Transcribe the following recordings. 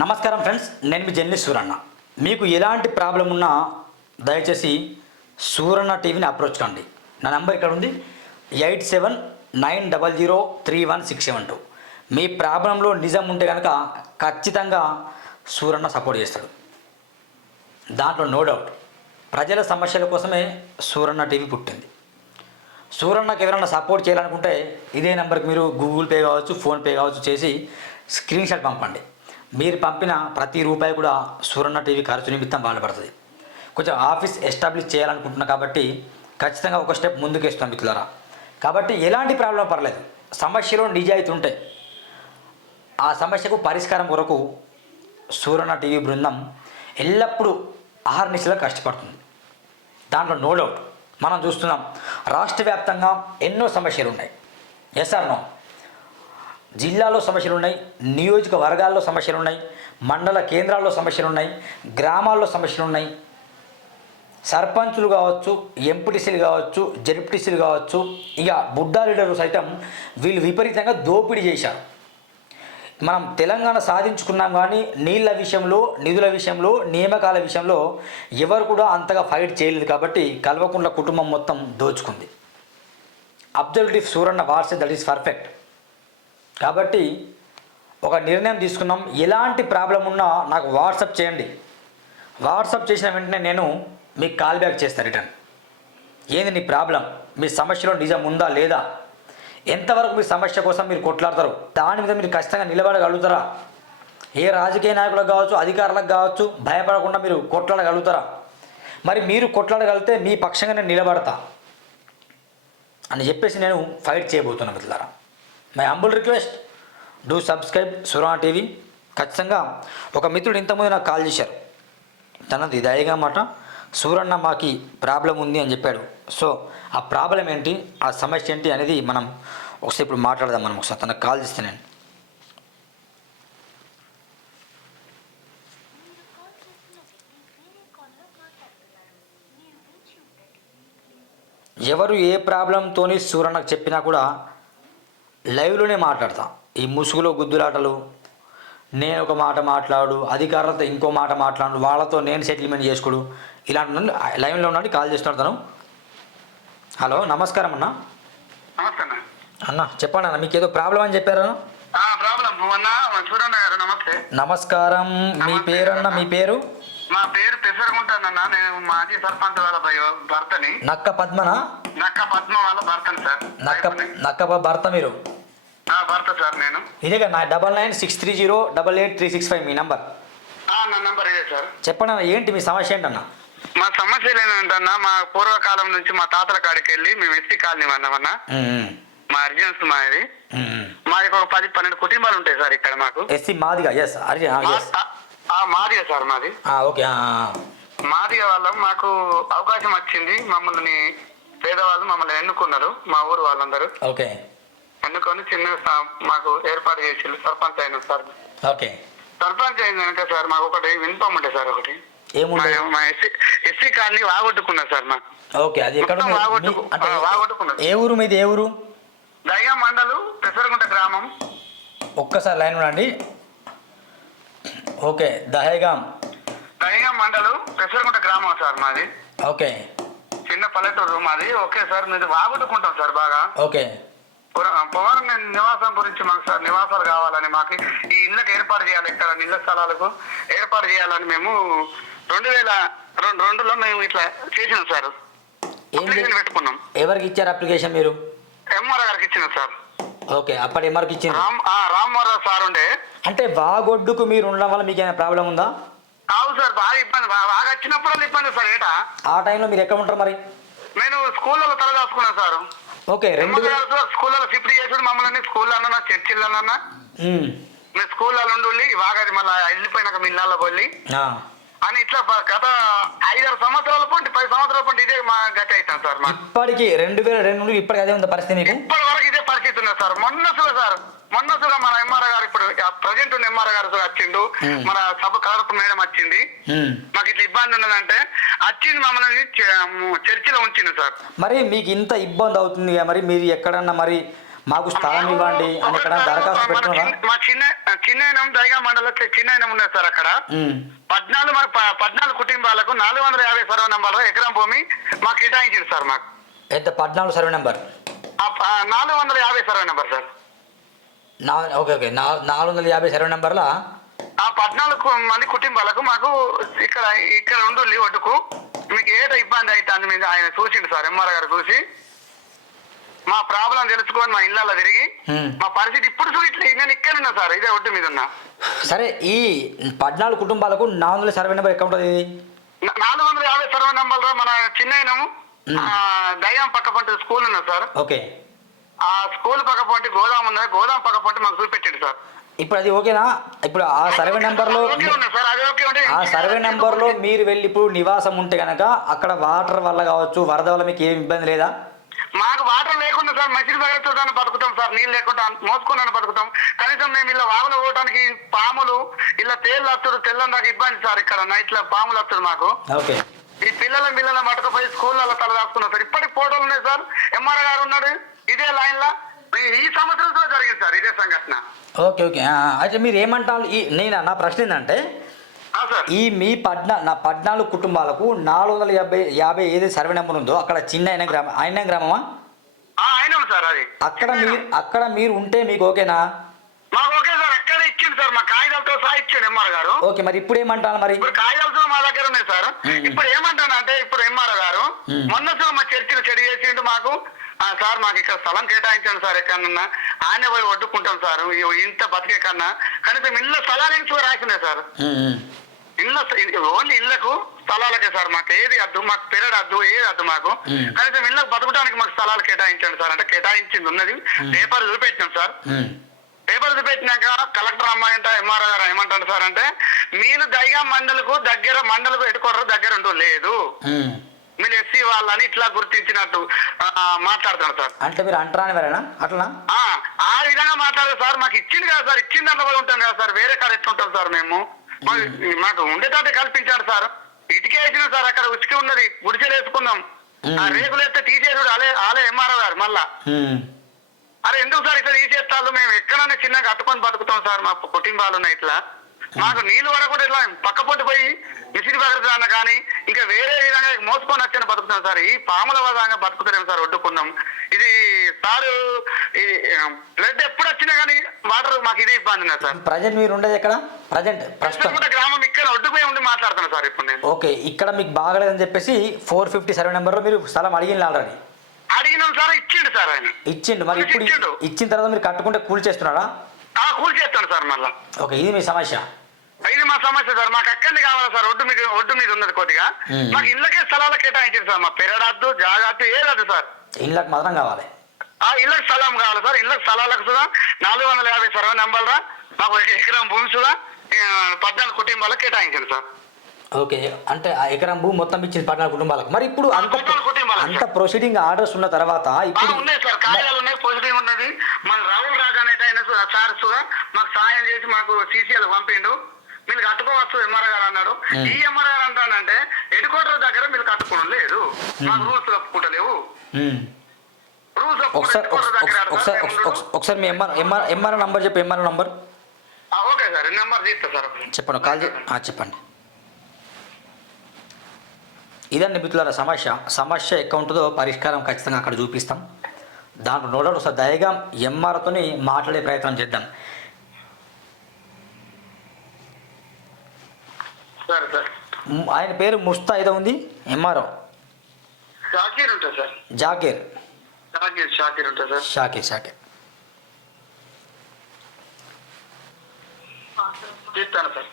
నమస్కారం ఫ్రెండ్స్, నేను మీ జర్నలిస్ట్ సూరన్న. మీకు ఎలాంటి ప్రాబ్లం ఉన్నా దయచేసి సూరన్న టీవీని అప్రోచ్ కండి. నా నంబర్ ఇక్కడ ఉంది, 8790031672. మీ ప్రాబ్లంలో నిజం ఉంటే కనుక ఖచ్చితంగా సూరన్న సపోర్ట్ చేస్తాడు, దాంట్లో నో డౌట్. ప్రజల సమస్యల కోసమే సూరన్న టీవీ పుట్టింది. సూరన్నకి ఎవరైనా సపోర్ట్ చేయాలనుకుంటే ఇదే నెంబర్కి మీరు గూగుల్ పే కావచ్చు, ఫోన్పే కావచ్చు చేసి స్క్రీన్ షాట్ పంపండి. మీరు పంపిన ప్రతి రూపాయి కూడా సూరన్న టీవీ ఖర్చు నిమిత్తం వాడబడుతుంది. కొంచెం ఆఫీస్ ఎస్టాబ్లిష్ చేయాలనుకుంటున్నా కాబట్టి ఖచ్చితంగా ఒక స్టెప్ ముందుకేస్తాం మిత్రులారా. కాబట్టి ఎలాంటి ప్రాబ్లం పర్లేదు, సమస్యలో నిజాయితీ ఉంటే ఆ సమస్యకు పరిష్కారం కొరకు సూరన్న టీవీ బృందం ఎల్లప్పుడూ అహర్నిశలా కష్టపడుతుంది, దాంట్లో నో డౌట్. మనం చూస్తున్నాం రాష్ట్ర వ్యాప్తంగా ఎన్నో సమస్యలు ఉన్నాయి. Yes or no? జిల్లాలో సమస్యలు ఉన్నాయి, నియోజకవర్గాల్లో సమస్యలు ఉన్నాయి, మండల కేంద్రాల్లో సమస్యలు ఉన్నాయి, గ్రామాల్లో సమస్యలు ఉన్నాయి. సర్పంచులు కావచ్చు, ఎంపీటీసీలు కావచ్చు, జెడ్పీటీసీలు కావచ్చు, ఇక బుడ్డా లీడర్లు సైతం వీళ్ళు విపరీతంగా దోపిడీ చేశారు. మనం తెలంగాణ సాధించుకున్నాం కానీ నీళ్ళ విషయంలో, నిధుల విషయంలో, నియామకాల విషయంలో ఎవరు కూడా అంతగా ఫైట్ చేయలేదు. కాబట్టి కల్వకుంట్ల కుటుంబం మొత్తం దోచుకుంది. Absolute Suranna what's that is perfect. కాబట్టి ఒక నిర్ణయం తీసుకున్నాం, ఎలాంటి ప్రాబ్లం ఉన్నా నాకు వాట్సాప్ చేయండి. వాట్సాప్ చేసిన వెంటనే నేను మీకు కాల్ బ్యాక్ చేస్తాను రిటర్న్. ఏంది నీ ప్రాబ్లం, మీ సమస్యలో నిజం ఉందా లేదా, ఎంతవరకు మీ సమస్య కోసం మీరు కొట్లాడతారు, దాని మీద మీరు ఖచ్చితంగా నిలబడగలుగుతారా, ఏ రాజకీయ నాయకులకు కావచ్చు, అధికారులకు కావచ్చు భయపడకుండా మీరు కొట్లాడగలుగుతారా, మరి మీరు కొట్లాడగలిగితే మీ పక్షంగా నేను నిలబడతా అని చెప్పేసి నేను ఫైట్ చేయబోతున్నాను మిత్రులారా. My humble request, do subscribe Suranna TV. ఖచ్చితంగా ఒక మిత్రుడు ఇంతకుముందు నాకు కాల్ చేశారు, తనది దయగా మాట, సూరన్న మాకి ప్రాబ్లం ఉంది అని చెప్పాడు. సో ఆ ప్రాబ్లం ఏంటి, ఆ సమస్య ఏంటి అనేది మనం ఒకసారి ఇప్పుడు మాట్లాడదాం. మనం ఒకసారి తనకు కాల్ చేస్తే నేను ఎవరు ఏ ప్రాబ్లంతోని సూరన్నకు చెప్పినా కూడా లైవ్లోనే మాట్లాడతా. ఈ ముసుగులో గుద్దులాటలు, నేను ఒక మాట మాట్లాడు, అధికారులతో ఇంకో మాట మాట్లాడు, వాళ్ళతో నేను సెటిల్మెంట్ చేసుకోడు, ఇలాంటి లైవ్లో ఉన్నాడు. కాల్ చేస్తున్నాడు తను. హలో, నమస్కారం అన్న. అన్న చెప్పండి అన్న, మీకు ఏదో ప్రాబ్లం అని చెప్పారు. నమస్కారం, మీ పేరు అన్న? మీ పేరు? మా పేరు పెసరగుంటానన్నా, నేను మాజీ సర్పంచ్ వాళ్ళ భర్తని. నక్క పద్మనా? నక్క పద్మ వాళ్ళ భర్తని సార్. నక్క భర్త మీరు? భర్త సార్ నేను. ఇదే కదా 9963088365 మీ నంబర్? నా నంబర్ ఇదే సార్. చెప్పండి అన్న, ఏంటి మీ సమస్య ఏంటన్నా? మా సమస్యలు ఏంటన్నా, మా పూర్వకాలం నుంచి మా తాతల కాడికి వెళ్ళి మేము ఎస్సీ కాలనీ అన్నామన్నా. మా అర్జెన్స్ మాది ఒక 10-12 కుటుంబాలు ఉంటాయి సార్ ఇక్కడ మాకు. SC Madiga? Yes, Madiga sir మాది. ఓకే, మాదిగా వాళ్ళం మాకు అవకాశం వచ్చింది, మమ్మల్ని పేదవాళ్ళు మమ్మల్ని ఎన్నుకున్నారు, మా ఊరు వాళ్ళందరూ. ఓకే, ఎన్నుకొని చిన్న మాకు ఏర్పాటు చేసి సర్పంచ్ అయిన సార్. ఓకే, సర్పంచ్ అయిన కనుక సార్ మాకు ఒకటి వినపం ఉంటే సార్, ఒకటి మా ఎస్సీ కాలనీ వాగొట్టుకున్నారు సార్ మాకు. ఓకే, అది ఎక్కడ వాగొట్టుకున్నారు. ఏ ఊరు మీది? ఏ ఊరు? దయ్యా మండలు, పెసరగుంట గ్రామం. ఒక్కసారి లైన్ ఉండండి. ఓకే, దహేగాం మండలు, పెసరగుంట గ్రామం సార్ మాది. ఓకే, చిన్న పల్లెటూరు మాది. ఓకే సార్, మీరు వాగొట్టుకుంటాం సార్ బాగా. ఓకే, పవన్ నివాసం గురించి మాకు సార్ నివాసాలు కావాలని, మాకు ఈ ఇళ్ళకి ఏర్పాటు చేయాలి, ఇక్కడ ఇళ్ల స్థలాలకు ఏర్పాటు చేయాలని మేము 2002లో మేము ఇట్లా చేసినాం సార్. పెట్టుకున్నాం. ఎవరికి ఇచ్చారు అప్లికేషన్ మీరు? ఎంఆర్ గారికి ఇచ్చినాం సార్. ఓకే, అప్పటి ఎంఆర్కి ఇచ్చింది రామ్మోహన్ సార్ ఉండే. అంటే వాగొడ్డుకు మీరు ఉండడం వల్ల మీకు ఏమైనా ప్రాబ్లం ఉందా? అవును సార్, బాగా ఇబ్బంది, బాగా వచ్చినప్పుడు ఇబ్బంది సార్. ఏటా ఆ టైంలో మీరు ఎక్కడ ఉంటారు మరి? నేను స్కూళ్ళలో తలదాచుకున్నాను సార్. ఓకే, స్కూళ్ళలో షిఫ్ట్ చేసుడు మమ్మల్ని, స్కూళ్ళన్నా చర్చిలన్నా మేము స్కూళ్ళలో ఉండి బాగా మళ్ళీ వెళ్ళిపోయినాక మీ ఇళ్ళలో వెళ్ళి అని ఇట్లా గత 5-6 సంవత్సరాల పాటు 10 సంవత్సరాల పాటు ఇదే మా గతి అవుతాం సార్. ఇప్పటికి 2002 నుండి ఇప్పటికి అదే ఉంది పరిస్థితి? ఇప్పటి వరకు ఇదే పరిస్థితి ఉన్నది సార్. మొన్నసుగా మన ఎంఆర్ గారు, ఇప్పుడు ప్రజెంట్ ఉన్న ఎంఆర్ గారు వచ్చిండు, మన సభ కలెక్టర్ మేడం వచ్చింది. మాకు ఇట్లా ఇబ్బంది ఉన్నదంటే వచ్చింది, మమ్మల్ని చర్చిలో ఉంచింది సార్. మరి మీకు ఇంత ఇబ్బంది అవుతుంది మరి మీరు ఎక్కడన్నా మరి మాకు స్థలం ఇవ్వండి అని ఎక్కడ దరఖాస్తు పెట్టుకున్నారా? మా చిన్న దైగా మండలం చిన్న ఉన్నది సార్. అక్కడ 14 కుటుంబాలకు 450 సర్వే నంబర్ ఎకరం భూమి మాకు కేటాయించింది సార్. మాకు ఎంత 14 survey number? 450 survey number sir. Okay okay 450 survey నెంబర్లా ఆ 14 మంది కుటుంబాలకు మాకు ఇక్కడ ఉండు ఒడ్డుకు మీకు ఏదో ఇబ్బంది అవుతుంది మీకు ఆయన చూసిండు సార్. ఎంఆర్ గారు చూసి మా ప్రాబ్లం తెలుసుకొని మా ఇళ్ళల్లో తిరిగి మా పరిస్థితి ఇప్పుడు ఇట్లా నేను ఇక్కడ ఉన్నా సార్. ఇదే ఒడ్డు మీద ఉన్నా. సరే ఈ 14 కుటుంబాలకు 400 సర్వే నెంబర్ ఎక్కడ ఉంటుంది? 450 సర్వే నెంబర్ మన చిన్నయనము దయ్యం పక్క పంట స్కూల్ ఉన్నది సార్. ఓకే. ఆ స్కూల్ పక్క పంటి గోదాం ఉన్నది. గోదాం పక్క పంటి మాకు చూపెట్టాడు సార్. ఇప్పుడు అది ఓకేనా? ఇప్పుడు ఆ సర్వే నెంబర్లో మీరు వెళ్ళి ఇప్పుడు నివాసం ఉంటే కనుక అక్కడ వాటర్ వల్ల కావచ్చు, వరద వల్ల మీకు ఏమి ఇబ్బంది లేదా? మాకు వాటర్ లేకుండా సార్ మసిలి తగ్గతో బతుకుతాం సార్. నీళ్ళు లేకుండా మోసుకున్నాను బతుకుతాం. కనీసం మేము ఇలా వాగులో పోవడానికి పాములు ఇలా తేళ్ళు వస్తుడు తెల్లని దాకా ఇబ్బంది సార్. ఇక్కడ నైట్లో పాములు వస్తుడు మాకు. ఓకే. ఈ పిల్లల మటుకుపోయి స్కూళ్ళలో తల దాచుకున్నాం సార్. ఇప్పటికి ఫోటోలు ఉన్నాయి సార్. ఎంఆర్ గారు ఉన్నాడు ఇదే లైన్ లా. ఈ సంవత్సరంతో జరిగింది సార్ ఇదే సంఘటన. Okay okay. అయితే మీరు ఏమంటారు? నా ప్రశ్న ఏంటంటే ఈ మీ 14 కుటుంబాలకు 450 ఏది సర్వే నెంబర్ ఉందో అక్కడ చిన్న ఆయన గ్రామమా? సార్ అది అక్కడ మీరు ఉంటే మీకు ఓకేనా? మాకు ఓకే సార్. ఎక్కడ ఇచ్చింది సార్ మా కాగితాలతో సహా ఇచ్చాడు ఎంఆర్ గారు. ఓకే. మరి ఇప్పుడు ఏమంటాను? మరి ఇప్పుడు కాగితాలతో మా దగ్గర ఉన్నాయి సార్. ఇప్పుడు ఏమంటాను అంటే ఇప్పుడు ఎంఆర్ గారు మొన్న మా చర్చిలో చెడు చేసిండు మాకు. సార్ మాకు ఇక్కడ స్థలం కేటాయించండి సార్. ఎక్కడన్నా ఆయన పోయి వడ్డుకుంటాం సార్. ఇంత బతికే కన్నా కనీసం ఇళ్ళ స్థలానికి రాసిందే సార్. ఓన్లీ ఇళ్లకు స్థలాలకే సార్. మాకు ఏది అద్దు, మాకు పెరడు అద్దు, ఏది అద్దు మాకు. కనీసం ఇళ్ళకు బతకడానికి మాకు స్థలాలు కేటాయించండి సార్ అంటే కేటాయించింది ఉన్నది. పేపర్ చూపెట్టినాం సార్. పేపర్ చూపెట్టినాక కలెక్టర్ అమ్మాయంట ఎంఆర్ఓ గారు ఏమంటారు సార్ అంటే మీరు దైగా మండలకు పెట్టుకోవడం దగ్గర ఉంటూ లేదు, మీరు ఎస్సీ వాళ్ళని ఇట్లా గుర్తించినట్టు మాట్లాడతాడు సార్. అంటే మీరు అంటారా అట్లా? ఆ విధంగా మాట్లాడారు సార్. మాకు ఇచ్చింది కదా సార్. ఇచ్చింది అట్లా కూడా ఉంటాం కదా సార్. వేరే కాడ ఎట్లుంటాం సార్ మేము? మాకు ఉండేటట్టు కల్పించాడు సార్. ఇటుకే వేసినాం సార్. అక్కడ ఉచికి ఉన్నది గుడిసెలు వేసుకున్నాం. ఆ రేకులు ఎత్తే తీసేసుడు ఆలే ఎంఆర్ఓ గారు మళ్ళా. అరే ఎందుకు సార్ ఇట్లా తీసేస్తాను? మేము ఎక్కడన్నా చిన్నగా అట్టుకొని బతుకుతాం సార్. మా కుటుంబాలు ఉన్నాయి ఇట్లా. మాకు నీళ్లు పడకుండా ఇట్లా పక్క పొట్టు పోయి విసిరి బతుకుతాను కానీ ఇంకా వేరే విధంగా మోసుకొని వచ్చాను బతుకుతాం సార్. ఈ పాముల విధంగా బతుకుతారేమో సార్. ఒడ్డుకున్నాం ఇది సార్. ఇది బ్లడ్ ఎప్పుడు వచ్చినా కానీ వాటర్ మాకు ఇదే ఇబ్బంది ఉన్నాయి సార్. ప్రజెంట్ మీరు ఉండేది ఎక్కడ? ప్రస్తుతం గ్రామం ఇక్కడ ఒడ్డుపోయి ఉండి మాట్లాడుతున్నాను సార్ ఇప్పుడు నేను. ఓకే. ఇక్కడ మీకు బాగలేదని చెప్పేసి 450 సర్వే నెంబర్లో మీరు స్థలం అడిగిన ఆల్రెడీ అడిగినాం సార్. ఇచ్చిండు సార్ ఆయన. ఇచ్చిండు. మరి ఇప్పుడు ఇచ్చిన తర్వాత మీరు కట్టుకుంటే కూల్ చేస్తున్నారా? కూల్ చేస్తాను సార్ మళ్ళా. ఓకే. ఇది మీ సమస్య? ఇది మా సమస్య సార్. మాకు అక్కడిని కావాలి సార్. ఒడ్డు మీద ఉన్నది కొద్దిగా. మాకు ఇళ్ళకే స్థలాలు కేటాయించారు సార్. మా పెరడద్దు జాగద్దు ఏదద్దు సార్. ఇళ్ళకి మాత్రం కావాలి. ఇళ్ళకి స్థలం కావాలి సార్. ఇళ్ళకి స్థలాలకు సుధా 450 సర్వే నెంబర్ రా. మాకు ఎకరం భూమి సుధా 14 కుటుంబాలకు కేటాయించారు సార్. ఓకే. అంటే ఆ ఎకరం భూమి మొత్తం ఇచ్చింది 14 కుటుంబాలకు. మరి ఇప్పుడు అంత ప్రొసీడింగ్ ఆర్డర్స్ ఉన్న తర్వాత ఇప్పుడు ఉన్నాయి సార్. కాగితాలు ఉన్నాయి. ప్రొసీడింగ్ ఉన్నది. మన రాహుల్ రాజు అనేట ఆయన సార్ సుధా మాకు సాయం చేసి మాకు సీసీఎల్ పంపిండు. మీరు కట్టుకోవచ్చు ఎంఆర్ఓ గారు అన్నాడు. ఈ ఎంఆర్ఓ గారు అంటానంటే ఎడ్యుకోటర్ దగ్గర మీరు కట్టుకోవడం లేదు. మాకు రూల్స్ ఒప్పుకుంటలేవు. ఒకసారి మీ ఎంఆర్ఓ నంబర్ చెప్పి. MRO number okay sir. Number తీస్తా సార్. చెప్పండి. కాల్ చెప్పండి. ఇదండి మిత్రులారా సమస్య ఎక్కడ ఉంటుందో పరిష్కారం ఖచ్చితంగా అక్కడ చూపిస్తాం. దాంట్లో నోడౌట్ ఒకసారి దయగా ఎంఆర్ఓతోని మాట్లాడే ప్రయత్నం చేద్దాం. ఆయన పేరు ముస్తా ఏదో ఉంది. ఎంఆర్ఓ షాకీర్ ఉంటుంది సార్. షాకీర్ ఉంటుంది సార్. షాకీర్ తీస్తాను సార్.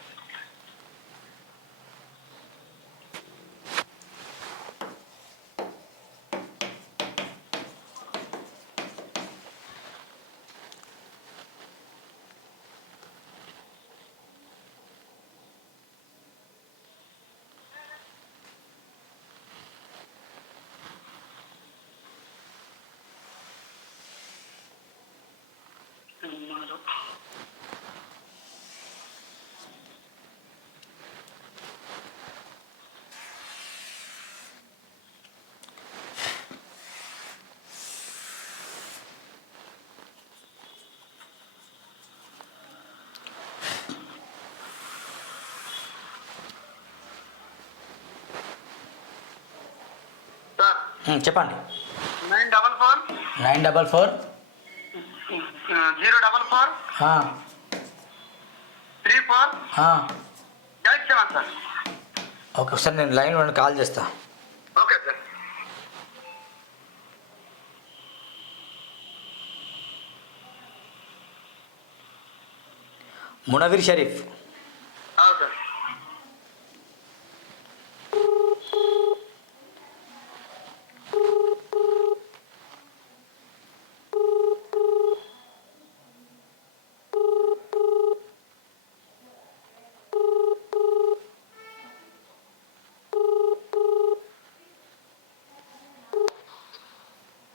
చెప్పండి. 944 944 044 34 87 సార్. ఓకే సార్, నేను లైన్లో కాల్ చేస్తా. Okay sir. Munavir Sharif. Sir.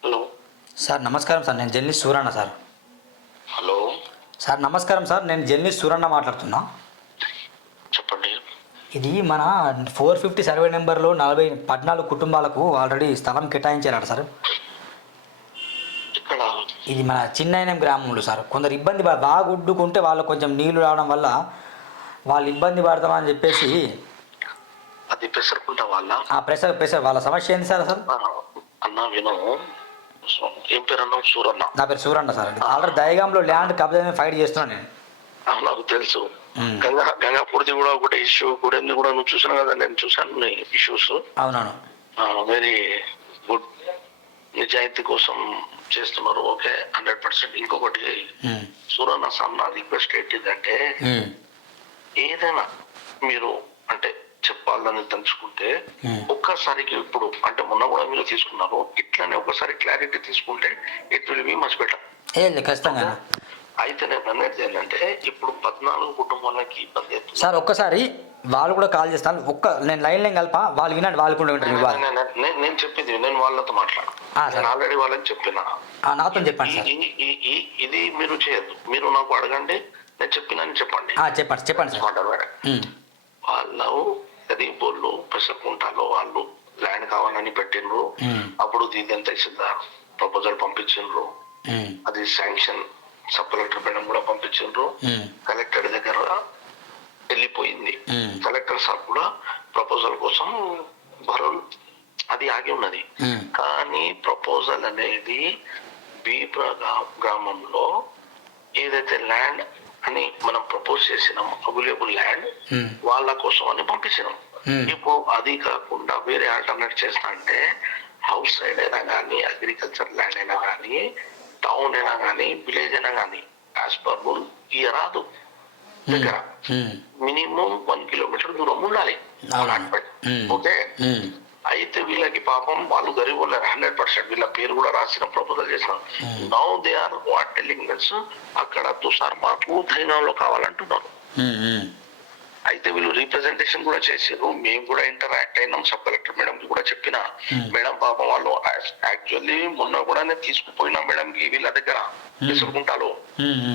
Hello sir నమస్కారం సార్, నేను journalist Suranna sir. Hello sir నమస్కారం సార్, నేను జర్నలిస్ట్ సూరన్న మాట్లాడుతున్నా. చెప్పండి. ఇది మన 450 సర్వే నెంబర్లో 14 కుటుంబాలకు ఆల్రెడీ స్థలం కేటాయించారట సార్. ఇక్కడ ఇది మన చిన్నయనం గ్రామంలో సార్. కొందరు ఇబ్బంది బాగా ఉడ్డుకుంటే వాళ్ళు కొంచెం నీళ్లు రావడం వల్ల వాళ్ళు ఇబ్బంది పడతామని చెప్పేసి అది పెసరకుంట వాళ్ళ ప్రెషర్ వాళ్ళ సమస్య ఏంది సార్ అసలు? అన్న విను. ఏం పేరు అన్నావు? సూరన్న. నా పేరు సూరన్న సార్. ఆల్రెడీ దయగాంలో ల్యాండ్ కబ్జా ఫైట్ చేస్తున్నాను నేను. నాకు తెలుసు. గంగాపూర్ది కూడా ఒకటే ఇష్యూ కూడా నువ్వు చూసాను కదా, నేను చూసాను నీ ఇష్యూస్. అవునవును. Very good. నిజాయితీ కోసం చేస్తున్నారు. ఓకే, 100%. ఇంకొకటి సూరన్న సార్, నా రిక్వెస్ట్ ఏంటిదంటే ఏదైనా మీరు అంటే చెప్పాలని తలుచుకుంటే ఒక్కసారికి ఇప్పుడు అంటే మొన్న కూడా మీరు తీసుకున్నారు, ఇట్లానే ఒకసారి క్లారిటీ తీసుకుంటే it will be much better. ఖచ్చితంగా. అయితే నేను అనేది ఏంటంటే ఇప్పుడు 14 కుటుంబాలకి ఇబ్బంది అవుతుంది సార్. ఒక్కసారి వాళ్ళు కూడా కాల్ చేస్తాను. నేను లైన్ కలపా, వాళ్ళు వినండి, వాళ్ళు కూడా వింటారు. నేను చెప్పింది నేను వాళ్ళతో మాట్లాడు. నేను ఆల్రెడీ వాళ్ళని చెప్పిన. నాతో చెప్పండి సార్. ఇది మీరు చేయొద్దు, మీరు నాకు అడగండి, నేను చెప్పినని చెప్పండి. చెప్పండి సార్. వాళ్ళు బోళ్ళు పెసరకుంటాలో వాళ్ళు ల్యాండ్ కావాలని పెట్టిండ్రు. అప్పుడు దీని తహసీల్దార్ ప్రపోజల్ పంపించిండ్రు. అది శాంక్షన్ సబ్ కలెక్టర్ మేడం కూడా పంపించిండ్రు. కలెక్టర్ దగ్గర వెళ్ళిపోయింది. కలెక్టర్ సార్ కూడా ప్రపోజల్ కోసం అది ఆగి ఉన్నది. కానీ ప్రపోజల్ అనేది బీబ్రా గ్రామంలో ఏదైతే ల్యాండ్ అని మనం ప్రపోజ్ చేసినాం, అవైలబుల్ ల్యాండ్ వాళ్ళ కోసం అని పంపించినాం. ఇప్పుడు అది కాకుండా వేరే ఆల్టర్నేట్ చేస్తా అంటే హౌస్ సైడ్ అయినా కానీ, అగ్రికల్చర్ ల్యాండ్ అయినా కానీ, టౌన్ అయినా కానీ, విలేజ్ అయినా కానీ యాజ్ పర్ రూల్ రాదు. దగ్గర మినిమం 1 కిలోమీటర్ దూరం ఉండాలి. ఓకే. అయితే వీళ్ళకి పాపం వాళ్ళు గరీబ్ వాళ్ళ 100% వీళ్ళ పేరు కూడా రాసిన ప్రపోజల్ చేసినాం. Now they are what telling means అక్కడ తుషార్ మాకు ధైర్యంలో కావాలంటున్నారు. అయితే వీళ్ళు రీప్రజెంటేషన్ కూడా చేసారు. మేము కూడా ఇంటరాక్ట్ అయినాం. సబ్ కలెక్టర్ మేడం కి కూడా చెప్పిన. మేడం పాపం వాళ్ళు యాక్చువల్లీ మొన్న కూడా నేను తీసుకుపోయినా మేడం కి వీళ్ళ దగ్గర తీసుకుంటాలో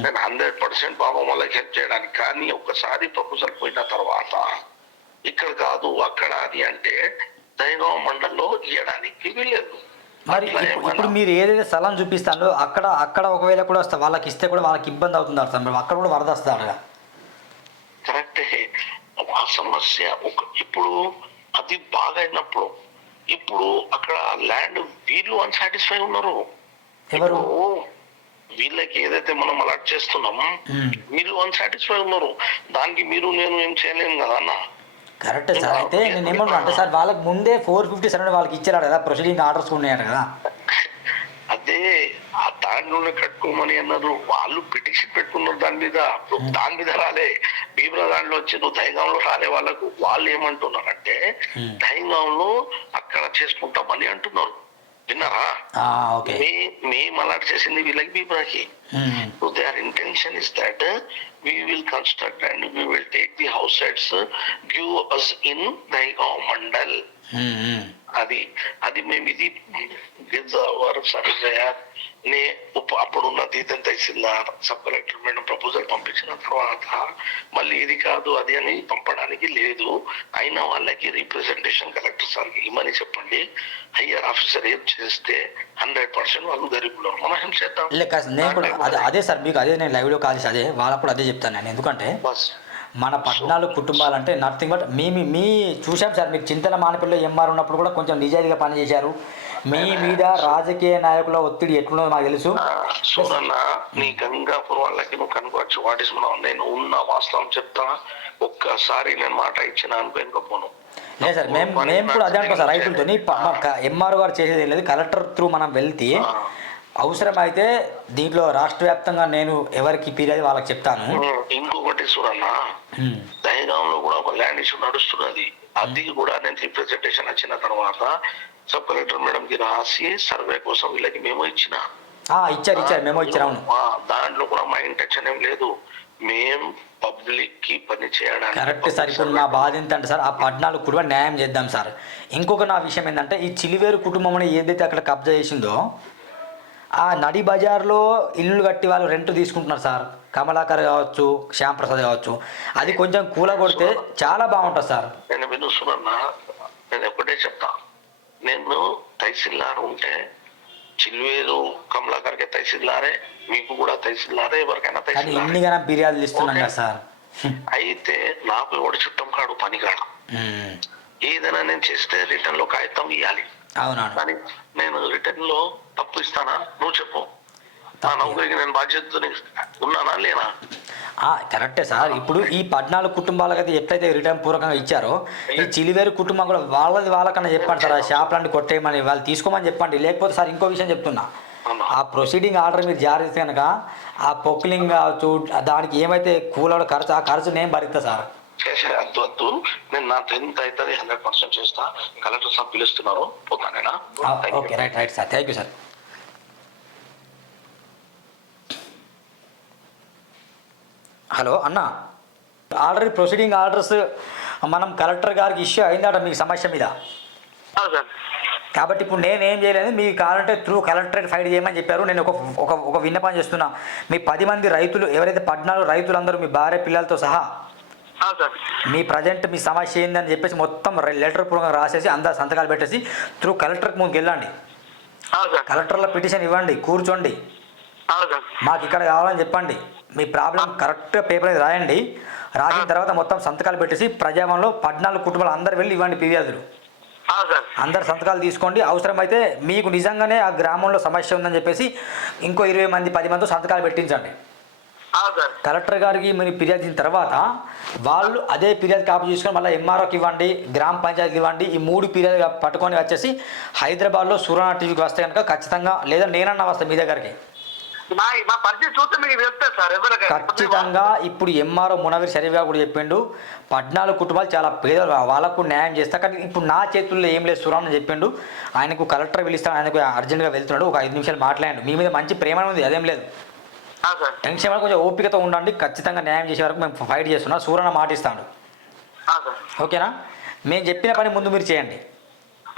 నేను 100% పాపం వాళ్ళకి హెల్ప్ చేయడానికి. కానీ ఒక్కసారి ప్రపోజల్ పోయిన తర్వాత ఇక్కడ కాదు అక్కడ అని అంటే దైవం మండలంలో ఇవ్వడానికి వీలేదు. మరి ఇప్పుడు మీరు ఏదైతే స్థలం చూపిస్తానో అక్కడ ఒకవేళ కూడా వస్తా వాళ్ళకి ఇస్తే కూడా వాళ్ళకి ఇబ్బంది అవుతుంది అర్థం. అక్కడ కూడా వరద వస్తుంది. కరెక్టే. ఆ సమస్య ఇప్పుడు అది బాగా అయినప్పుడు ఇప్పుడు అక్కడ ల్యాండ్ వీళ్ళు అన్సాటిస్ఫై ఉన్నారు. ఎవరు? వీళ్ళకి ఏదైతే మనం అలాట్ చేస్తున్నామో వీళ్ళు అన్సాటిస్ఫై ఉన్నారు. దానికి మీరు నేను ఏం చేయలేము కదా అన్న. Correct sir. అయితే నేను ఏమన్నా అంటే సార్ వాళ్ళకి ముందే 457 వాళ్ళకి ఇచ్చారు కదా, ప్రొసీడింగ్ ఆర్డర్స్ ఉన్నాయట కదా. అదే ఆ దాంట్లోనే కట్టుకోమని అన్నారు. వాళ్ళు పిటిషన్ పెట్టుకున్నారు దాని మీద రాలే. బీబ్రా దాంట్లో వచ్చి నువ్వు దైగాంలో రాలే. వాళ్ళకు వాళ్ళు ఏమంటున్నారంటే దైగాంలో అక్కడ చేసుకుంటామని అంటున్నారు. విన్నారా? మేము అలాట్ చేసింది వీళ్ళకి బీబ్రాకి. So their intention is that we will construct and we will take the house sites, give us in Daigaon Mandal. అది మేము ఇది అప్పుడున్న దీతం తహసీల్దార్ సబ్ కలెక్టర్ మేడం ప్రపోజల్ పంపించిన తర్వాత మళ్ళీ ఇది కాదు అది అని పంపడానికి లేదు. అయినా వాళ్ళకి రీప్రజెంటేషన్ కలెక్టర్ సార్కి ఇమ్మని చెప్పండి. హయ్యర్ ఆఫీసర్ ఏం చేస్తే 100% వాళ్ళు గరీబులు మనం ఏం చేద్దాం. అదే సార్ మీకు అదే నేను లైవ్లో కాల్ చేసి అదే వాళ్ళప్పుడు అదే చెప్తాను నేను. ఎందుకంటే మన 14 కుటుంబాలు అంటే నథింగ్ బట్ మీ చూసాం సార్. మీకు చింతల మానపల్లిలో ఎంఆర్ ఉన్నప్పుడు కూడా కొంచెం నిజాయితీగా పనిచేశారు. మీ మీద రాజకీయ నాయకుల ఒత్తిడి ఎట్లున్నదో నాకు తెలుసు. చూడన్నా నీ గంగాపూర్ వాళ్ళకి నువ్వు కనుకోవచ్చు వాట్ ఇస్ నేను ఉన్న వాస్తవం చెప్తా. ఒక్కసారి నేను మాట ఇచ్చిన అనుకోను. లేదు సార్, మేము కూడా అదే అనుకో సార్. రైతులతో ఎంఆర్ఓ గారు చేసేది ఏం లేదు, కలెక్టర్ త్రూ మనం వెళ్తే అవసరమైతే దీంట్లో రాష్ట్ర వ్యాప్తంగా నేను ఎవరికి ఫిర్యాదు వాళ్ళకి చెప్తాను. ఇంకొకటి చూడన్నా, దహగాంలో కూడా ఒక ల్యాండ్ ఇష్యూ నడుస్తున్నది. అది కూడా నేను రిప్రజెంటేషన్ వచ్చిన తర్వాత సబ్ కలెక్టర్ మేడం కి రాసి సర్వే కోసం వీళ్ళకి మేము ఇచ్చారు మేము ఇచ్చారు. అవును, దాంట్లో కూడా మా ఇంటెన్షన్ ఏం లేదు, మేము పబ్లిక్ కి పని చేయడానికి. Correct sir. ఇప్పుడు నా బాధ ఏంటంటే సార్, ఆ 14 కుటుంబం న్యాయం చేద్దాం సార్. ఇంకొక నా విషయం ఏంటంటే, ఈ చిలివేరు కుటుంబం అని ఏదైతే అక్కడ కబ్జా చేసిందో ఆ నడి బజార్లో ఇల్లు కట్టి వాళ్ళు రెంట్ తీసుకుంటున్నారు సార్. కమలాకర్ కావచ్చు, శ్యామ్ ప్రసాద్ కావచ్చు, అది కొంచెం కూలగొడితే చాలా బాగుంటుంది సార్. నేను వినుస్తున్నా, నేను ఎప్పుడే చెప్తా, నేను తహసీల్దార్ ఉంటే చిల్వేరు కమలాకర్కి తహసీల్దారే, మీకు కూడా తహసీల్దారే, ఎవరికైనా తహసీల్దార్. ఇన్నిగా ఫిర్యాదులు ఇస్తున్నాం కదా సార్. అయితే నాకు ఎవడు చుట్టం కాడు, పని కాడు. ఏదైనా నేను చేస్తే రిటర్న్ లో కాగితం ఇవ్వాలి. అవునవును. కానీ నేను రిటర్న్ లో తప్పు ఇస్తానా? నువ్వు చెప్పు. నా నౌకరికి నేను బాధ్యత ఉన్నానా లేనా? కరెక్టే సార్. ఇప్పుడు ఈ 14 కుటుంబాలకు అయితే ఎట్లయితే రిటర్న్ పూర్వకంగా ఇచ్చారో, ఈ చిలివేరు కుటుంబం కూడా వాళ్ళకన్నా చెప్పండి సార్. ఆ షాప్ లాంటి కొట్టేయమని వాళ్ళు తీసుకోమని చెప్పండి. లేకపోతే సార్ ఇంకో విషయం చెప్తున్నా, ఆ ప్రొసీడింగ్ ఆర్డర్ మీరు జారీ చేస్తే కనుక ఆ పొక్లింగ్ కావచ్చు, దానికి ఏమైతే కూలడ ఖర్చు, ఆ ఖర్చు నేను భరిస్తా సార్. వద్దు, నేను నా ఎంత అవుతుంది 100% చేస్తా. కలెక్టర్ సార్ పిలుస్తున్నారు, పోతానేనా? Okay, right sir, thank you sir. Hello అన్న, ఆల్రెడీ ప్రొసీడింగ్ ఆర్డర్స్ మనం కలెక్టర్ గారికి ఇష్యూ అయిందట మీ సమస్య మీద. కాబట్టి ఇప్పుడు నేనేం చేయలేదు, మీకు కావాలంటే త్రూ కలెక్టరేట్ ఫైట్ చేయమని చెప్పారు. నేను ఒక విన్నపం చేస్తున్నా, మీ 10 మంది రైతులు ఎవరైతే 14 రైతులందరూ మీ భార్య పిల్లలతో సహా మీ ప్రజెంట్ మీ సమస్య ఏందని చెప్పేసి మొత్తం లెటర్ పూర్వకంగా రాసేసి అందరు సంతకాలు పెట్టేసి త్రూ కలెక్టర్కి ముందుకు వెళ్ళండి. కలెక్టర్లో పిటిషన్ ఇవ్వండి, కూర్చోండి, మాకు ఇక్కడ కావాలని చెప్పండి. మీ ప్రాబ్లం కరెక్ట్గా పేపర్ మీద రాయండి. రాసిన తర్వాత మొత్తం సంతకాలు పెట్టేసి ప్రజాభవన్లో 14 కుటుంబాలు అందరు వెళ్ళి ఇవ్వండి ఫిర్యాదులు. అందరు సంతకాలు తీసుకోండి. అవసరమైతే మీకు నిజంగానే ఆ గ్రామంలో సమస్య ఉందని చెప్పేసి ఇంకో 20 మంది 10 మందితో సంతకాలు పెట్టించండి. కలెక్టర్ గారికి మీరు ఫిర్యాదు ఇచ్చిన తర్వాత వాళ్ళు అదే ఫిర్యాదు కాపీ చేసుకొని మళ్ళీ ఎంఆర్ఓకి ఇవ్వండి, గ్రామ పంచాయతీకి ఇవ్వండి. ఈ 3 ఫిర్యాదు పట్టుకొని వచ్చేసి హైదరాబాద్లో సూరణ టీవీకి వస్తే కనుక ఖచ్చితంగా, లేదా నేనన్నా వస్తాను మీ దగ్గరికి ఖచ్చితంగా. ఇప్పుడు ఎంఆర్ఓ మునవీర్ షరీఫ్ గారు కూడా చెప్పిండు, 14 కుటుంబాలు చాలా పేదలు, వాళ్ళకు న్యాయం చేస్తా. కానీ ఇప్పుడు నా చేతుల్లో ఏం లేదు సురాన్ అని చెప్పిండు. ఆయనకు కలెక్టర్ పిలుస్తాను, ఆయనకు అర్జెంట్గా వెళ్తున్నాడు. ఒక 5 నిమిషాలు మాట్లాడండి. మీ మీద మంచి ప్రేమ ఉంది, అదేం లేదు. టెన్షన్ వరకు కొంచెం ఓపికతో ఉండండి. ఖచ్చితంగా న్యాయం చేసే వరకు మేము ఫైట్ చేస్తున్నాం. సూరణ మాటిస్తాడు. ఓకేనా? మేము చెప్పిన పని ముందు మీరు చేయండి.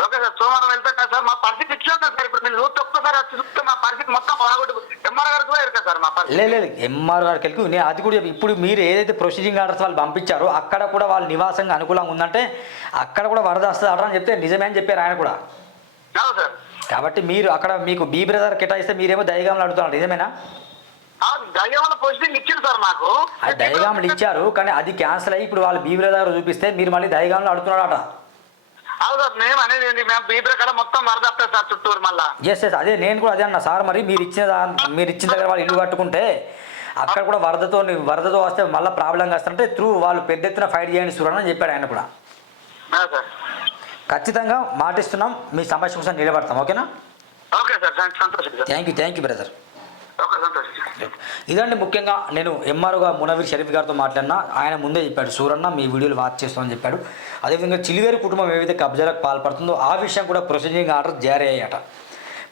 ఓకే సార్, సోమవారం వెళ్తాను సార్. మా పరిస్థితి ఇచ్చింది సార్. ఇప్పుడు మీరు చూస్తే ఒక్కసారి వచ్చి చూస్తే మా పరిస్థితి మొత్తం బాగుంటుంది. ఎంఆర్ గారికి కూడా ఎరుక సార్ మా పరిస్థితి. లేదు, ఎంఆర్ గారికి వెళ్ళి నేను అది కూడా ఇప్పుడు మీరు ఏదైతే ప్రొసీడింగ్ ఆర్డర్స్ వాళ్ళు పంపించారో అక్కడ కూడా వాళ్ళ నివాసంగా అనుకూలంగా ఉందంటే అక్కడ కూడా వరద వస్తుంది ఆర్డర్ అని చెప్తే నిజమే అని చెప్పారు ఆయన కూడా. సార్ కాబట్టి మీరు అక్కడ మీకు బీ బ్రదర్ కేటాయిస్తే మీరేమో దయగాములు అడుగుతున్నారు, నిజమేనా? దయగాముల ప్రొసీడింగ్ ఇచ్చింది సార్ మాకు. అది దయగాములు ఇచ్చారు, కానీ అది క్యాన్సిల్ అయ్యి ఇప్పుడు వాళ్ళు బీ బ్రదర్ చూపిస్తే మీరు మళ్ళీ దయగాములు అడుగుతున్నారట. అవును సార్, మేము అనేది మేము బీబ్ర కడ మొత్తం వరద వస్తుంది సార్ చుట్టూరు మళ్ళీ. ఎస్ అదే నేను కూడా అదే అన్నా సార్. మరి మీరు ఇచ్చిన దగ్గర వాళ్ళు ఇల్లు కట్టుకుంటే అక్కడ కూడా వరదతో వస్తే మళ్ళీ ప్రాబ్లం వస్తుంటే త్రూ వాళ్ళు పెద్ద ఎత్తున ఫైట్ చేయండి చూడండి అని చెప్పాడు ఆయన కూడా. ఖచ్చితంగా మాటిస్తున్నాం, మీ సమస్య కోసం నిలబడతాం. ఓకేనా? ఓకే సార్, సంతోషం. Thank you brother. ఇదండి ముఖ్యంగా నేను ఎంఆర్ఓగా మునవీర్ షరీఫ్ గారితో మాట్లాడినా. ఆయన ముందే చెప్పాడు, సూరన్న మీ వీడియోలు వాచ్ చేస్తామని చెప్పాడు. అదేవిధంగా చిలివేరు కుటుంబం ఏవైతే కబ్జాలకు పాల్పడుతుందో ఆ విషయం కూడా ప్రొసీడింగ్ ఆర్డర్ జారీ అయ్యాట.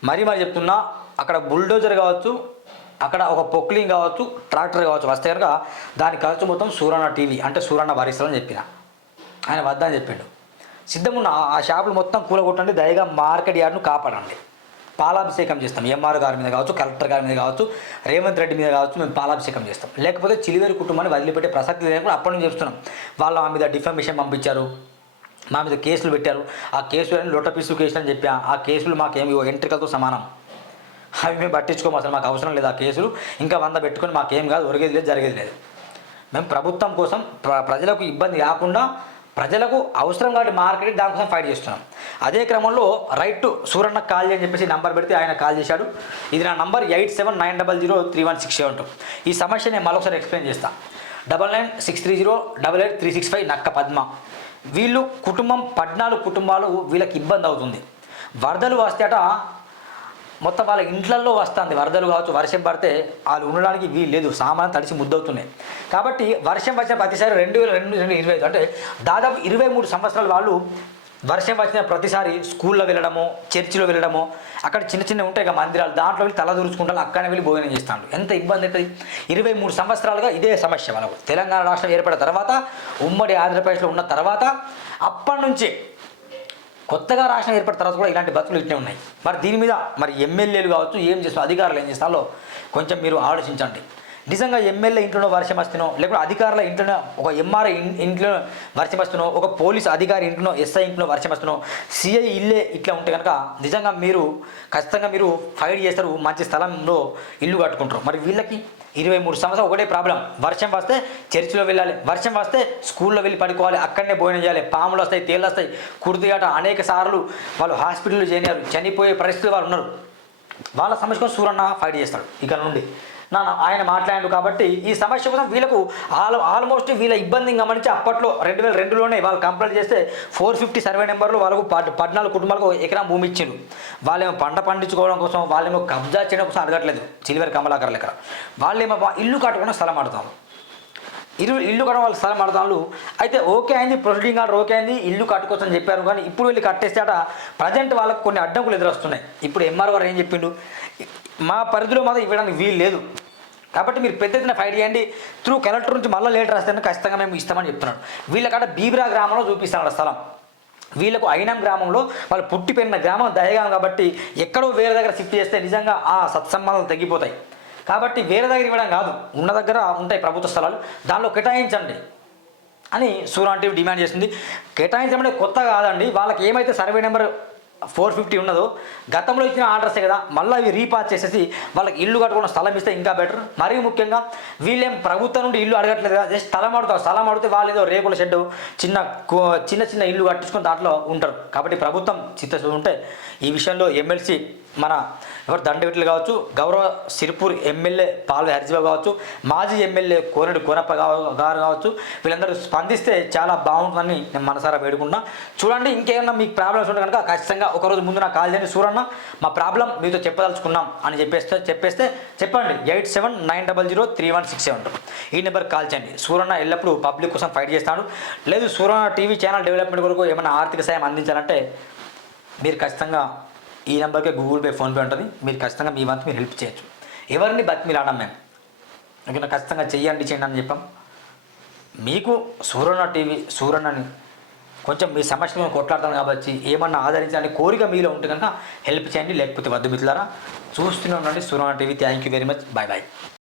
మరి చెప్తున్నా, అక్కడ బుల్డోజర్ కావచ్చు, అక్కడ ఒక పొక్లింగ్ కావచ్చు, ట్రాక్టర్ కావచ్చు వస్తే కనుక దాని ఖర్చు మొత్తం సూరణ టీవీ అంటే సూరణ భరిస్తామని చెప్పిన ఆయన వద్దని చెప్పిండు. సిద్ధమున్న ఆ షాపులు మొత్తం కూలగొట్టండి, దయగా మార్కెట్ యార్డ్ను కాపాడండి. పాలాభిషేకం చేస్తాం. ఎంఆర్ గారి మీద కావచ్చు, కలెక్టర్ గారి మీద కావచ్చు, రేవంత్ రెడ్డి మీద కావచ్చు, మేము పాలాభిషేకం చేస్తాం. లేకపోతే చిలివేరు కుటుంబాన్ని వదిలిపెట్టే ప్రసక్తి లేకుండా అప్పటి నుంచి చెప్తున్నాం. వాళ్ళు మా మీద డిఫమేషన్ పంపించారు, మా మీద కేసులు పెట్టారు. ఆ కేసులు లొట్టపీసు కేసులు అని చెప్పా. ఆ కేసులు మాకేమి ఎంట్రికలతో సమానం, అవి మేము పట్టించుకోము. అసలు మాకు అవసరం లేదు ఆ కేసులు. ఇంకా 100 పెట్టుకొని మాకేం కాదు, ఒరిగేది లేదు, జరిగేది లేదు. మేము ప్రభుత్వం కోసం ప్రజలకు ఇబ్బంది కాకుండా ప్రజలకు అవసరం కాబట్టి మార్కెట్ దానికోసం ఫైట్ చేస్తున్నాం. అదే క్రమంలో రైట్ టు సూరన్న కాల్ అని చెప్పేసి నంబర్ పెడితే ఆయన కాల్ చేశాడు. ఇది నా నంబర్ 8790031672. ఈ సమస్య నేను మరొకసారి ఎక్స్ప్లెయిన్ చేస్తాను. 9963088365 నక్క పద్మ. వీళ్ళు కుటుంబం 14 కుటుంబాలు వీళ్ళకి ఇబ్బంది అవుతుంది. వరదలు వస్తేట మొత్తం వాళ్ళ ఇంట్లల్లో వస్తుంది. వరదలు కావచ్చు, వర్షం పడితే వాళ్ళు ఉండడానికి వీలు లేదు, సామాన్ తడిసి ముద్దవుతున్నాయి. కాబట్టి వర్షం వచ్చిన ప్రతిసారి 2022-2025 అంటే దాదాపు 23 సంవత్సరాలు వాళ్ళు వర్షం వచ్చిన ప్రతిసారి స్కూల్లో వెళ్ళడము, చర్చిలో వెళ్ళడము, అక్కడ చిన్న చిన్న ఉంటాయి కదా మందిరాలు, దాంట్లో వెళ్ళి తల దూర్చుకుంటారు, అక్కడనే వెళ్ళి భోజనం చేస్తాడు. ఎంత ఇబ్బంది అవుతుంది. 23 సంవత్సరాలుగా ఇదే సమస్య వాళ్ళకు. తెలంగాణ రాష్ట్రం ఏర్పడిన తర్వాత, ఉమ్మడి ఆంధ్రప్రదేశ్లో ఉన్న తర్వాత, అప్పటి నుంచే కొత్తగా రాష్ట్రం ఏర్పడిన తర్వాత కూడా ఇలాంటి బతుకులు ఇట్లే ఉన్నాయి. మరి దీని మీద మరి ఎమ్మెల్యేలు కావచ్చు, ఏం చేస్తారో, అధికారులు ఏం చేస్తారో కొంచెం మీరు ఆలోచించండి. నిజంగా ఎమ్మెల్యే ఇంట్లో వర్షం వస్తునో, లేకపోతే అధికారుల ఇంట్లో, ఒక ఎంఆర్ఐ ఇంట్లో వర్షం వస్తునో, ఒక పోలీసు అధికారి ఇంట్లో, ఎస్ఐ ఇంట్లో వర్షం వస్తునో, సిఐ ఇల్లే ఇట్లా ఉంటే కనుక నిజంగా మీరు ఖచ్చితంగా మీరు ఫైట్ చేస్తారు, మంచి స్థలంలో ఇల్లు కట్టుకుంటారు. మరి వీళ్ళకి 23 సంవత్సరాలు ఒకటే ప్రాబ్లం. వర్షం వస్తే చర్చిలో వెళ్ళాలి, వర్షం వస్తే స్కూల్లో వెళ్ళి పడుకోవాలి, అక్కడనే భోజనం చేయాలి, పాములు వస్తాయి, తేళ్ళు వస్తాయి, కుర్తిగాట అనేక సార్లు వాళ్ళు హాస్పిటల్లో చేరారు, చనిపోయే పరిస్థితులు వాళ్ళు ఉన్నారు. వాళ్ళ సమస్య కోసం సూరన్న ఫైట్ చేస్తాడు. ఇక్కడ నుండి ఆయన మాట్లాడాడు కాబట్టి ఈ సమస్య కోసం వీళ్ళకు ఆల్మోస్ట్ వీళ్ళ ఇబ్బందిని గమనించి అప్పట్లో 2002లోనే వాళ్ళు కంప్లైంట్ చేస్తే 450 సర్వే నెంబర్లు వాళ్ళకు 14 కుటుంబాలకు ఎకరం భూమి ఇచ్చిండు. వాళ్ళేమో పంట పండించుకోవడం కోసం, వాళ్ళేమో కబ్జా చేయడం కోసం అడగట్లేదు. చిలివరి కమలాకర్లు ఎక్కడ వాళ్ళేమో ఇల్లు కట్టుకున్న స్థలం ఆడుతారు. ఇల్లు కట్టడం వాళ్ళ స్థలం ఆడుతాను. అయితే ఓకే అయింది, ప్రొసీడింగ్ ఆర్డర్ ఓకే అయింది, ఇల్లు కట్టుకోవచ్చు అని చెప్పారు. కానీ ఇప్పుడు వెళ్ళి కట్టేస్తే ప్రజెంట్ వాళ్ళకు కొన్ని అడ్డంకులు ఎదురొస్తున్నాయి. ఇప్పుడు ఎంఆర్ గారు ఏం చెప్పిండు, మా పరిధిలో మాత్రం ఇవ్వడానికి వీలు లేదు, కాబట్టి మీరు పెద్ద ఎత్తున ఫైట్ చేయండి, త్రూ కలెక్టర్ నుంచి మళ్ళీ లేటర్ వస్తే ఖచ్చితంగా మేము ఇస్తామని చెప్తున్నాడు. వీళ్ళకాడ బీబిరా గ్రామంలో చూపిస్తాడు స్థలం. వీళ్ళకు అయినం గ్రామంలో వాళ్ళు పుట్టి పెరిగిన గ్రామం దయగాం కాబట్టి ఎక్కడో వేరే దగ్గర షిఫ్ట్ చేస్తే నిజంగా ఆ సత్సంబంధాలు తగ్గిపోతాయి. కాబట్టి వేరే దగ్గర ఇవ్వడం కాదు, ఉన్న దగ్గర ఉంటాయి ప్రభుత్వ స్థలాలు, దానిలో కేటాయించండి అని సూరన్న టీవీ డిమాండ్ చేస్తుంది. కేటాయించడం కొత్త కాదండి. వాళ్ళకి ఏమైతే సర్వే నెంబర్ 450 ఉన్నదో గతంలో ఇచ్చిన ఆర్డర్సే కదా, మళ్ళీ అవి రీపాస్ చేసేసి వాళ్ళకి ఇల్లు కట్టుకున్న స్థలం ఇస్తే ఇంకా బెటర్. మరీ ముఖ్యంగా వీళ్ళేం ప్రభుత్వం నుండి ఇల్లు అడగట్లేదు కదా, జస్ట్ స్థలం అడుగుతారు. స్థలం అడిగితే వాళ్ళు ఏదో రేకుల షెడ్డు చిన్న ఇల్లు కట్టించుకొని దాంట్లో ఉంటారు. కాబట్టి ప్రభుత్వం చిత్తశుద్ధి ఉంటే ఈ విషయంలో ఎమ్మెల్సీ మన ఎవరు దండవిట్లు కావచ్చు, గౌరవ సిరిపూర్ ఎమ్మెల్యే పాల్వే హరిజీబాబు కావచ్చు, మాజీ ఎమ్మెల్యే కోనెడు కోనప్ప గారు కావచ్చు, వీళ్ళందరూ స్పందిస్తే చాలా బాగుంటుందని నేను మనసారా వేడుకుంటున్నా. చూడండి, ఇంకేమన్నా మీకు ప్రాబ్లమ్స్ ఉంటే కనుక ఖచ్చితంగా ఒకరోజు ముందు నాకు కాల్ చేయండి. సూరన్న మా ప్రాబ్లం మీతో చెప్పదలుచుకున్నాం అని చెప్పేస్తే చెప్పండి. 8790031672 ఈ నెంబర్కి కాల్ చేయండి. సూరన్న ఎల్లప్పుడూ పబ్లిక్ కోసం ఫైట్ చేస్తాడు. లేదు సూరన్న టీవీ ఛానల్ డెవలప్మెంట్ కొరకు ఏమైనా ఆర్థిక సాయం అందించాలంటే మీరు ఖచ్చితంగా ఈ నెంబర్కే గూగుల్ పే, ఫోన్పే ఉంటుంది. మీరు ఖచ్చితంగా మీ వంతు మీరు హెల్ప్ చేయొచ్చు. ఎవరిని బతిమిలాడం మేము ఓకేనా, ఖచ్చితంగా చేయండి అని చెప్పాం. మీకు సూరన్న టీవీ సూరన్నని కొంచెం మీ సమస్యలను కొట్లాడతాను కాబట్టి ఏమన్నా ఆదరించాలని కోరిక మీలో ఉంటే కనుక హెల్ప్ చేయండి, లేకపోతే వద్దు మిత్రులారా. చూస్తూనే ఉండండి Suranna TV. Thank you very much. Bye bye.